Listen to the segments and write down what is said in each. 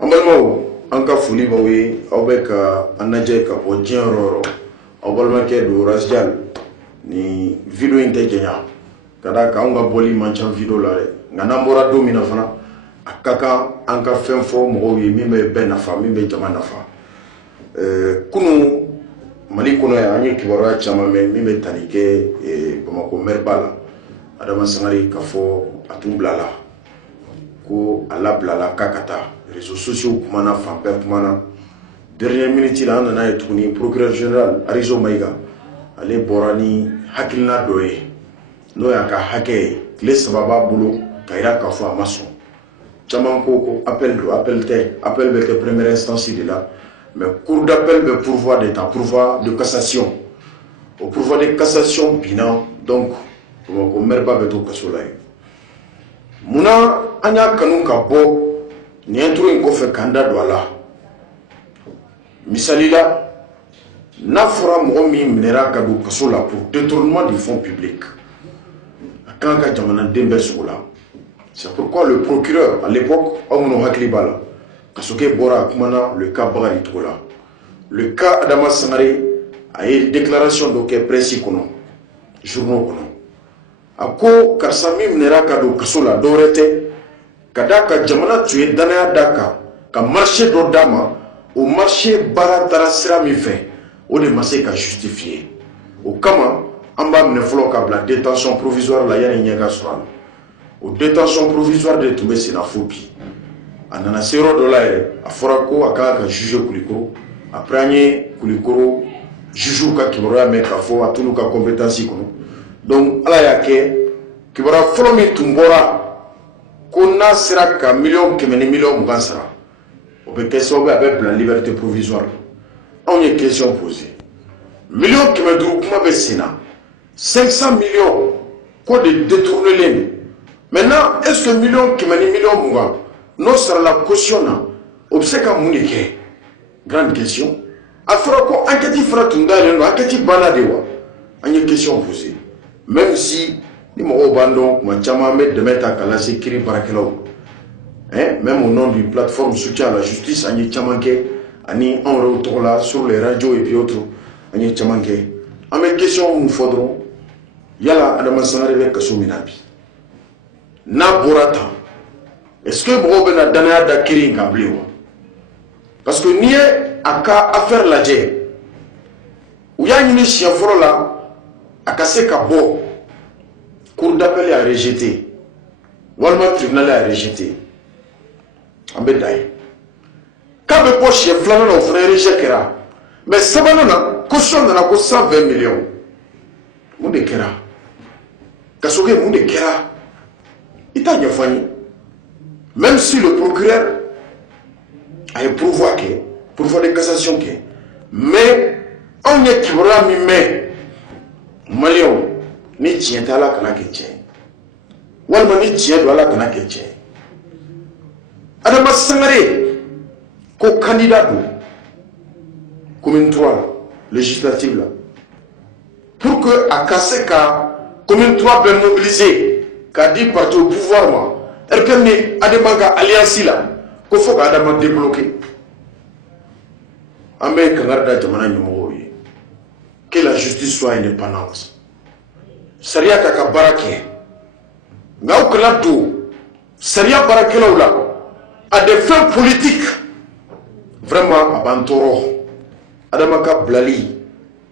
An balimaw an ka foli b'aw ye aw bɛ ka an lajɛ ka bɔ diɲɛ yɔrɔ o yɔrɔ aw balimakɛ don Rasjal ni video in tɛ janya ka d'a kan anw ka bɔli man ca video la dɛ nka n'an bɔra don min na fana a ka kan an ka fɛn fɔ mɔgɔw ye min bɛ bɛɛ nafa min bɛ jama nafa kunun Mali kɔnɔ yan an ye kibaruya caman mɛn min bɛ tali kɛ Bamako maire-ba la Adama Sangare k'a fɔ a tun bilala ko a labilala k'a ka taa réseaux sociaux kumana fan bɛɛ kumana dernière minute la an nana ye tuguni procureur général Arizo Maïga ale bɔra ni hakilina dɔ ye n'o y'a ka hakɛ ye tile 3 b'a bolo ka yira k'a fɔ a ma sɔn caman ko appel do appel tɛ appel bɛ kɛ première instance de la mais cour d'appel bɛ pourvoi d'état pourvoi de cassation au pourvoi de cassation binna donc Bamako maire-ba bɛ to kaso la ye munna an y'a kanu ka bɔ nin intro in kɔfɛ k'an da don a la misali la n'a fɔra mɔgɔ min minɛra ka don kaso la pour détournement du fonds public a kan ka jamanaden bɛɛ sogo la c'est pourquoi le procureur à l'époque aw minnu hakili b'a la Kasoke bɔra a kumana le cas Bakari Togo la le cas Adama Sangare a ye déclaration dɔ kɛ presse kɔnɔ journaux kɔnɔ a ko karisa min minɛra ka don kaso la dɔwɛrɛ tɛ ka d'a ka jamana tun ye danaya d'a kan ka marché dɔ d'a ma o marché baara taara sira min fɛ o de ma se ka justifier o kama an b'a minɛ fɔlɔ ka bila détention provisoire la yanni ɲɛ ka sɔrɔ a la o détention provisoire de tun bɛ senna fo bi a nana se yɔrɔ dɔ la yɛrɛ a fɔra ko a kan ka juge Kulikoro après an ye Kulikoro jugew ka kibaruya mɛn k'a fɔ a t'olu ka compétence kɔnɔ donc ala y'a kɛ kibaruya fɔlɔ min tun bɔra ko n'a sera ka miliyɔn 100 ni miliyɔn 20 sara o bɛ kɛ sababu a bɛ bila liberté provisoire anw ye question posée miliyɔn 500 kuma bɛ sen na 500 millions ko de détournelen don maintenant est-ce que miliyɔn 100 ni miliyɔn 20 n'o sarala caution na o bɛ se ka mun de kɛ grande question a fɔra ko enquête fana tun dayɛlɛlen don enquête banna de wa an ye question posée même si ni mɔgɔw b'an dɔn kuma caman an bɛ dɛmɛ ta k'a lase kiiri baarakɛlaw même au nom d'une plateforme soutien à la justice an ye caman kɛ ani anw yɛrɛw tɔgɔ la sur les radios et puis autres an ye caman kɛ an bɛ question mun fɔ dɔrɔn yala Adama Sangare bɛ kaso min na bi n'a bɔra tan est-ce que mɔgɔw bɛna danaya da kiiri in kan bilen wa parce que n'i ye a ka affaire lajɛ u y'a ɲini siɲɛ fɔlɔ la a ka se ka bɔ cour d'appel y'a rejeté walima tribunal y'a rejeté an bɛ da ye k'a bɛ bɔ siɲɛ filanan na o fana rejet kɛra mais sabanan na caution nana ko 120 millions mun de kɛra Kasoke mun de kɛra i t'a ɲɛfɔ an ye même si le procureur a ye pourvoi kɛ pourvoi de cassation kɛ mais anw ye kibaruya min mɛn maliyɛnw ni tiɲɛ tɛ Ala kana kɛ tiɲɛ walima ni tiɲɛ don Ala kana kɛ tiɲɛ Adama Sangare ko candidat don commune 3 législative la pour que a ka se ka commune 3 bɛ mobiliser k'a di parti au pouvoir ma RPM ni Adama ka alliance la ko fo ka Adama débloquer an bɛ kangari da jamana ɲɛmɔgɔw ye que la justice soit indépendante sariya ka ka baara kɛ nka aw kana don sariya baarakɛlaw la à des fins politiques vraiment a b'an tɔɔrɔ Adama ka bilali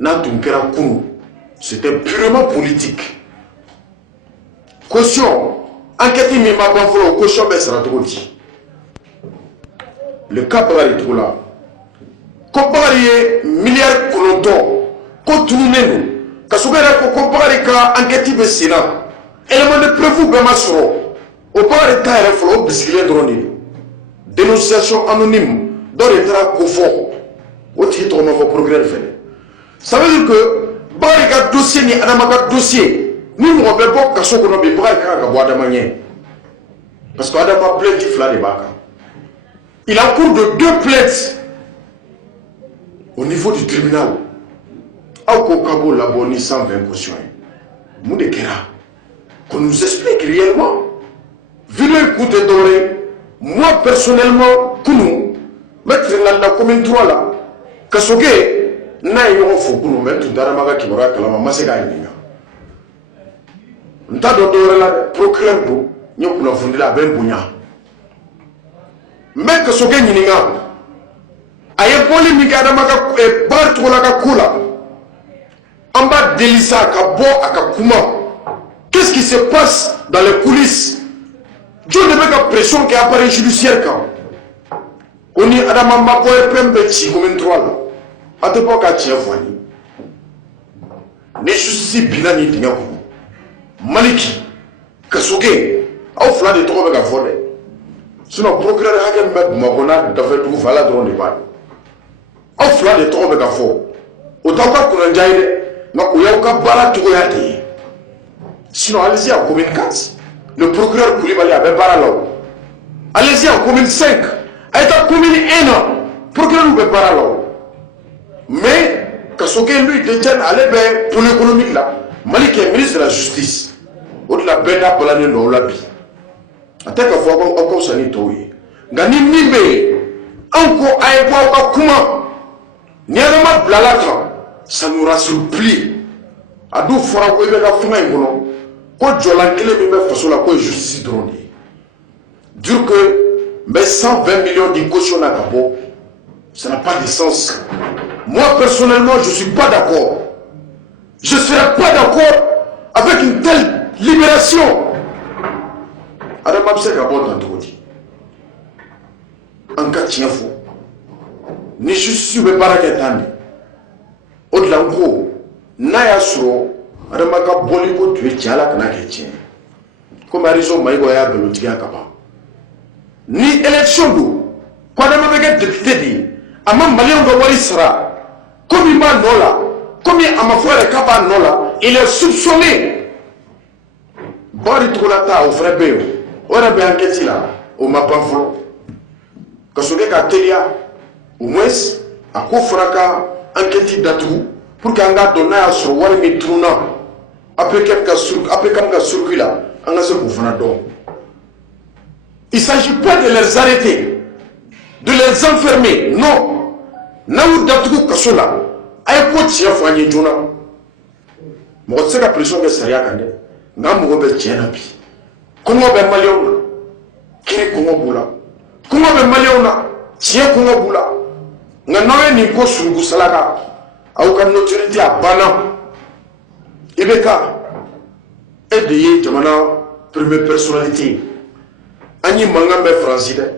n'a tun kɛra kunun c'était purement politique caution enquête min ma ban fɔlɔ o caution bɛ sara cogo di le cas Bakari Togo la ko Bakari ye miliyari 9 ko tununnen don Kasoke yɛrɛ ko Bakari ka enquête bɛ sen na élément de preuve bɛɛ ma sɔrɔ o Bakari ta yɛrɛ fɔlɔ o bisigilen dɔrɔn de don dénonciation anonyme dɔ de taara ko fɔ o tigi tɔgɔ ma fɔ procureur fɛnɛ ça veut dire que Bakari ka dossier ni Adama ka dossier ni mɔgɔ bɛ bɔ kaso kɔnɔ bi Bakari kan ka bɔ Adama ɲɛ parce que Adama plainte 2 de b'a kan il a cours de 2 plaintes au niveau du tribunal aw ko ka b'o labɔ ni 120 caution ye mun de kɛra qu'on nous explique réellement vidéo in kun tɛ dɔwɛrɛ Moi, personnellement, Kounou, mettre la commune 3 là, Kasoke, n'a eu un faux Kounou, mais tout d'Aramaga qui m'aura calmé, ma séga yinga. N'ta d'autre là, procureur d'eau, n'y a pas fondé la ben bounya. Mais Kasoke yinga, aye polémique Adamaga et Bartho la Kakula, en bas d'Elisa, Kabo, Akakuma. Qu'est-ce qui se passe dans les coulisses? Dieu ne met pas pression qui apparaît judiciaire quand on y a dans ma main comme une 3 là. À te pas qu'à tiens fourni. Ne justice bien ni dinga ko. Maliki, Kasoke, au flanc de trop avec fondé. Sinon procureur Hakem met Magona d'affaire tout vala drone de pas. Au flanc de trop avec fond. Autant pas qu'on enjaille, mais où y'a aucun bala tout yati. Sinon allez-y à commune 4. Le procureur Koulibaly avait pas là. Allez-y en commune 5. À la commune 1 an. Procureur nous fait pas là. Mais, Kasoke lui détient à l'ébé pour l'économique là. Malik est ministre de la justice. Au-delà de la bête pour l'année de l'Olabi. En tant que fois, encore ça n'est pas. Gani Mimbe. Encore à époque, comment? Niadama Blalatra. Ça nous rassure plus. A d'où fera quoi il va faire un bon. Quand Jolan Kele me fait la justice drone. Dire que mais 120 millions de caution à Cabo, ça n'a pas de sens. Moi personnellement, je ne suis pas d'accord. Je ne serai pas d'accord avec une telle libération. Adam Absek Cabo dans tout dit. En cas de tien fou. Ni je suis pas baraketani. Au-delà en gros, Naya Suro. Adamaka boliko tu es tiala kana chrétien. Comme Arizo Maïgo ya belotiga kaba. Ni élection do. Quand on a député dit, à ma malien de Walisra, comme il m'a nola, comme il m'a fait kaba nola, il est soupçonné. Bari Troulata au frère Béo, on a bien enquêté là, au Mapanflo. Quand on est à Telia, au moins, à Kofraka, enquêté d'atout, pour qu'on a donné à ce roi et tournant. Après quelques circuits là, on a ce qu'on fait. Il ne s'agit pas de les arrêter, de les enfermer. Non. Naou Datou Kasola, aïe Potia Fanny Juna. Moi, c'est la pression que Saria Kande. Namou Bel Tienapi. Comment ben Maliona? Kiri Kongo Bula. Comment ben Maliona? Tien Kongo Bula. Nanawe Niko Sungu Salaka. Aucun autorité à Bana. Ibeka, aidez Jamana, première personnalité. Ani Mangambe Francide.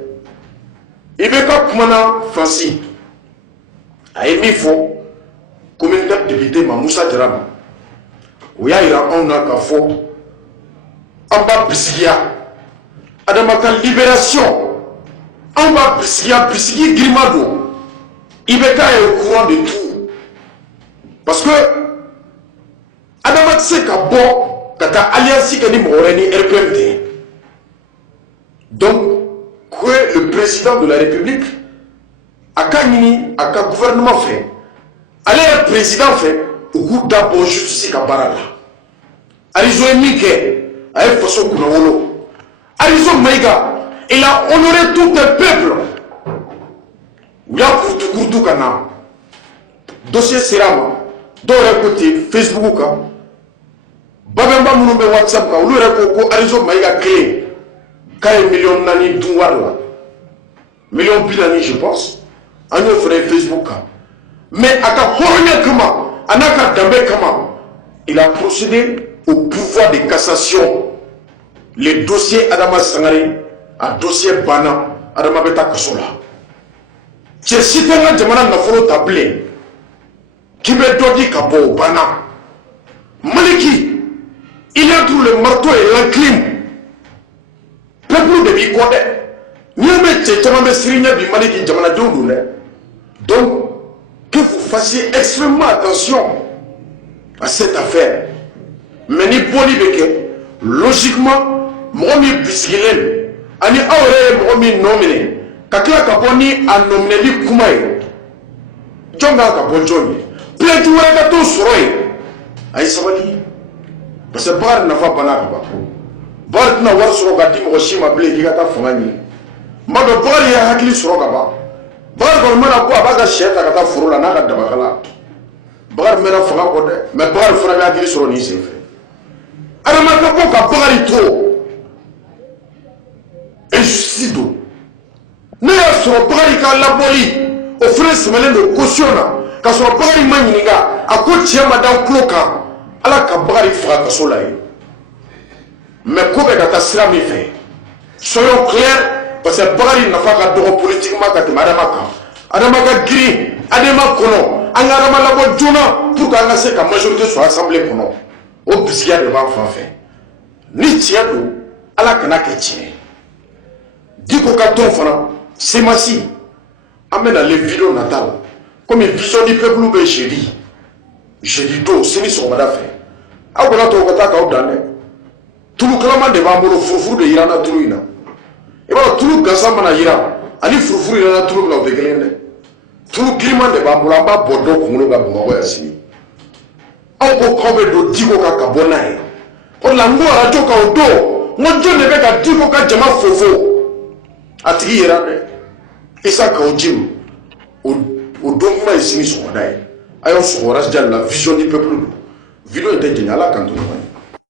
Ibeka Kumana Franci. A émis faux, comme une date député Mamoussa Dram. Où y a un akafo. Amba Bisigia. Adamaka libération. Amba Bisigia, Bisigi Grimado. Ibeka est au courant de tout. Parce que Adamat Seka bon, kata alliance qui est moreni RPMT. Donc, que le président de la République a gagné, a un gouvernement fait. Allez, le président fait, au coup d'abord justice Kabarala. Alizo Emike, a une façon Kunawolo. Alizo Maïga, il a honoré tout un peuple. Il y a Kourtou Kana. Dossier Sirama. Dans le côté Facebook, Babemba Mounoumbe WhatsApp, où le Arizo Maïga clé, 4 millions d'années d'Ouarla, millions d'années, je pense, en offre Facebook. Mais à Kahornia Kama, à Naka Dambe Kama, il a procédé au pouvoir de cassation. Les dossiers Adama Sangari, un dossier Bana, Adama Beta Kasola. C'est si tu as un Nafolo tablé. Qui me dit Kabo Bana. Maliki, il a tout le marteau et l'enclume. Peuple de Bikode. Nous mettons Sirina du Maliki Jamana Doudoune. Donc, que vous fassiez extrêmement attention à cette affaire. Mais ni Boni Beke, logiquement, Momi Biskilen, Ani Aure Momi nominé, Kakla Kaboni a nominé li Koumaï. Djonga Kabonjoni. Plein de gens qui sont aïe sabali parce que bar n'a pas banal bar n'a pas sur gadi mo shima blé qui gata fangani Mado Bakari ya hakili sɔrɔ ka ban. Bakari kɔni mana bɔ a b'a ka sɛ ta ka taa foro la n'a ka dabakala. Bakari mɛnna fanga kɔ dɛ, mais Bakari fana bɛ hakili sɔrɔ nin senfɛ. Adama ka bɔ ka Bakari to injustice don. Ne y'a sɔrɔ Bakari ka labɔli o fana sɛmɛlen don caution na ka sɔrɔ Bakari ma ɲininka a ko cɛ ma da tulo kan Ala ka Bakari faga kaso la ye. Mais ko bɛ ka taa sira min fɛ. Soyons clairs. Parce que Bakari nafa ka dɔgɔ politiquement ka tɛmɛ Adama kan. Adama ka girin Adama kɔnɔ an ka Adama labɔ joona pour que an ka se ka majorité sɔrɔ assemblée kɔnɔ. O bisikiya de b'an fan fɛ. Ni tiɲɛ don Ala kana kɛ tiɲɛ. Diko ka tɔn fana semasi an bɛna les vidéos nata la comme vision du peuple bɛ jeudi don sini sɔgɔmada fɛ aw kana to ka taa k'aw dan dɛ. Tulu kalaman de b'an bolo furufuru de yira an na tulu in na. I b'a dɔn tulu gansan mana yira ani furufuru yira an na tulu min na o tɛ kelen dɛ. Tulu giriman de b'an bolo an b'a bɔ dɔ kunkolo ka Bamakɔ yan sini. Aw ko k'aw bɛ don Diko kan ka bɔ n'a ye. O de la n ko arajo kan o don n ko jɔn de bɛ ka Diko ka jama fofo a tigi yera dɛ. Isa Kawo-Jim o don kuma ye sini sɔgɔmada ye. A y'aw sɔgɔ Rasidiane la vision du peuple don. Vidéo in tɛ jɛɲɛ Ala kan to ɲɔgɔn ye.